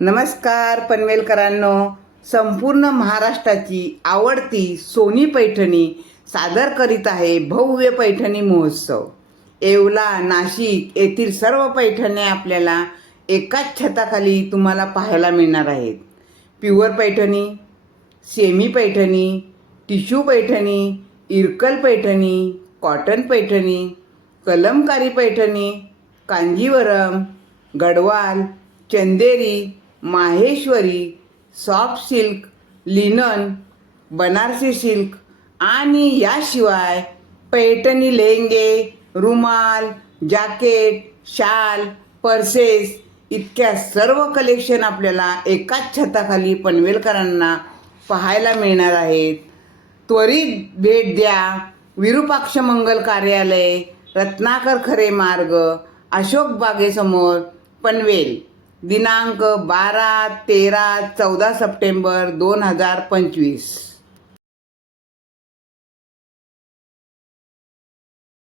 नमस्कार पनवेलकरांनो, संपूर्ण महाराष्ट्राची आवडती सोनी पैठणी सादर करीत आहे भव्य पैठणी महोत्सव। येवला, नाशिक येथील सर्व पैठण्या आपल्याला एकाच छताखाली तुम्हाला पाहायला मिळणार आहेत। Pure Paithani, semi Paithani, tissue Paithani, Irkal Paithani, cotton Paithani, Kalamkari Paithani, Kanjivaram, Gadwal, Chanderi, Maheshwari, soft silk, linen, Banarasi silk आणि याशिवाय पैठणी लेहंगे, रुमाल, जॅकेट, शाल, पर्सेस इतक्या सर्व कलेक्शन आपल्याला एकाच छताखाली पनवेलकरांना पाहायला मिळणार आहेत। त्वरित भेट द्या। विरूपाक्ष मंगल कार्यालय, रत्नाकर खरे मार्ग, अशोक बागेसमोर, पनवेल। दिनांक 12, 13, 14 सप्टेंबर 2025।